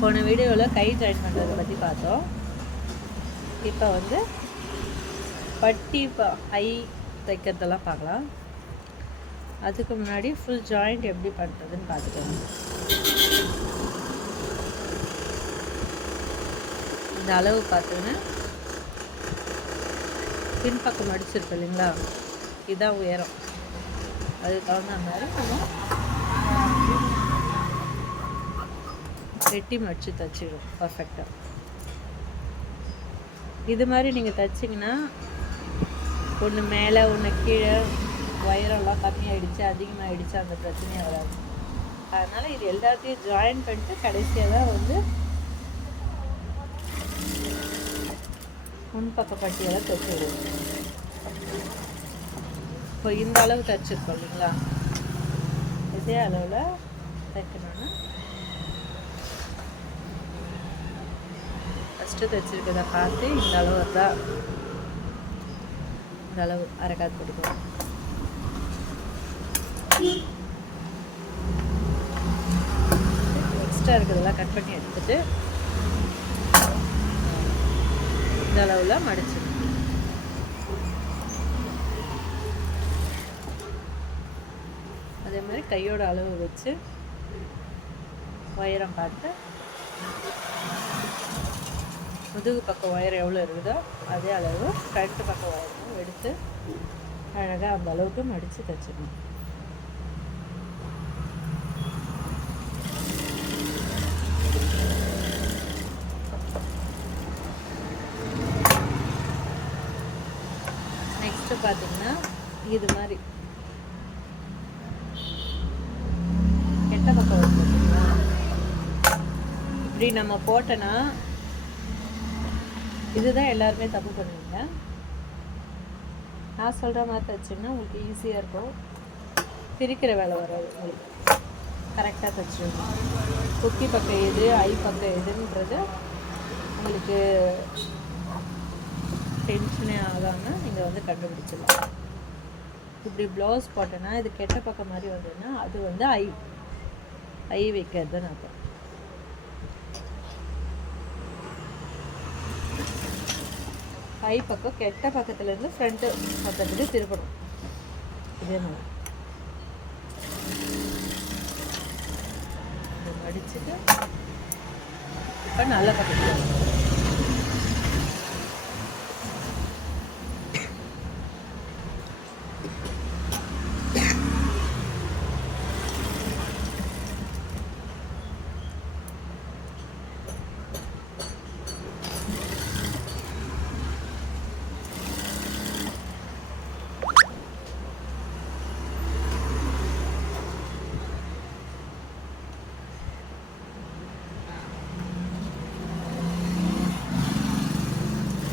போன வீடியோவில் கை ஜாயின் பண்ணுறதை பற்றி பார்த்தோம். இப்போ வந்து பட்டி ஐ தைக்கிறதெல்லாம் பார்க்கலாம். அதுக்கு முன்னாடி ஃபுல் ஜாயிண்ட் எப்படி பண்ணுறதுன்னு பார்த்துக்கோங்க. இந்த அளவு பார்த்துன்னு பின்பக்கம் அடிச்சிருப்போம் இல்லைங்களா, இதுதான் உயரம். அதுக்கு தகுந்த மாதிரி நம்ம வெட்டி மடித்து தைச்சிடும் பர்ஃபெக்டாக. இது மாதிரி நீங்கள் தைச்சிங்கன்னா ஒன்று மேலே ஒன்று கீழே உயரம்லாம் கம்மியாகிடுச்சு அதிகமாகிடுச்சு அந்த பிரச்சனையே வராது. அதனால் இது எல்லாத்தையும் ஜாயின் பண்ணிட்டு கடைசியாக தான் வந்து முன்பக்க பட்டியெல்லாம் தைச்சி விடுவோம். இப்போ இந்த அளவு தைச்சிருக்கோம் இல்லைங்களா, இதே அளவில் தைக்கணும்னா ஃபஸ்ட்டு தைச்சிருக்கதை பார்த்து இந்த அளவு தான், இந்த அளவு அரைக்காது கொடுக்கணும். எக்ஸ்ட்ரா இருக்கிறதெல்லாம் கட் பண்ணி எடுத்துட்டு இந்த அளவில் மடிச்சிடணும். அதே மாதிரி கையோட அளவு வச்சு உயரம் பார்த்து முதுகு பக்கம் உயரம் எவ்வளோ இருக்குதோ அதே அளவு ஃப்ரண்ட் பக்கம் உயரம் எடுத்து அழகாக அந்த அளவுக்கு மடித்து தைச்சிடணும். நெக்ஸ்ட்டு பார்த்திங்கன்னா இது மாதிரி கெட்ட பக்கம் வரும் பார்த்தீங்களா, இப்படி நம்ம போட்டோன்னா இதுதான் எல்லாருமே தப்பு பண்ணுவீங்க. நான் சொல்கிற மாதிரி தைச்சிங்கன்னா உங்களுக்கு ஈஸியாக இருக்கும், பிரிக்கிற வேலை வராது உங்களுக்கு. கரெக்டாக தைச்சிடுங்க. குக்கி பக்கம் எது ஐ பக்கம் எதுன்றது உங்களுக்கு டென்ஷனே ஆகாமல் நீங்கள் வந்து கண்டுபிடிச்சிடலாம். இப்படி ப்ளவுஸ் போட்டோன்னா இது கெட்ட பக்கம் மாதிரி வந்ததுன்னா அது வந்து ஐ வைக்கிறதுன்னு அர்த்தம். ஐ பக்கம் கெட்ட பக்கத்துலேருந்து ஃப்ரண்ட்டு பக்கத்துக்கு திருப்பணும். இதே மாதிரி மடிச்சுட்டு இப்போ நல்ல பக்கத்தில்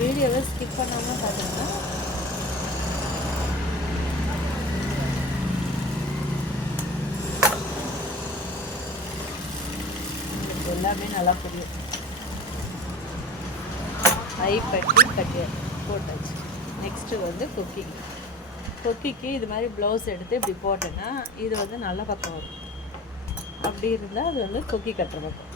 வீடியோவை ஸ்கிப் பண்ணாமல் பார்த்தீங்கன்னா உங்களுக்கு எல்லாமே நல்லா புரியும். ஐ பட்டி கட்டி போட்டாச்சு. நெக்ஸ்ட்டு வந்து கொக்கிக்கு இது மாதிரி ப்ளவுஸ் எடுத்து இப்படி போட்டேன்னா இது வந்து நல்ல பக்கம் வரும். அப்படி இருந்தால் அது வந்து கொக்கி கட்டுற பக்கம்.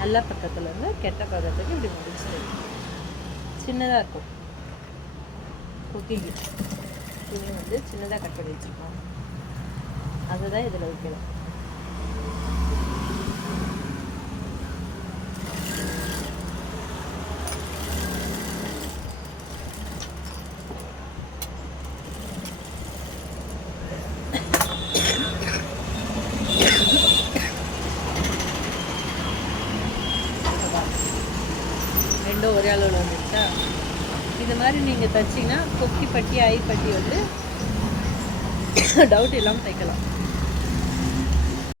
நல்ல பக்கத்துலேருந்து கெட்ட பக்கத்துக்கு இப்படி முடிச்சு சின்னதாக இருக்கும். குக்கிங் துணி வந்து சின்னதாக கட் பண்ணி வச்சுருக்கோம், அதுதான் இதில் வைக்கலாம். ரெண்டும் ஒரே அளவில் வந்துருச்சா. இது மாதிரி நீங்கள் தைச்சிங்கன்னா கொக்கி பட்டி ஐ பட்டி வந்து டவுட் இல்லாமல் தைக்கலாம்.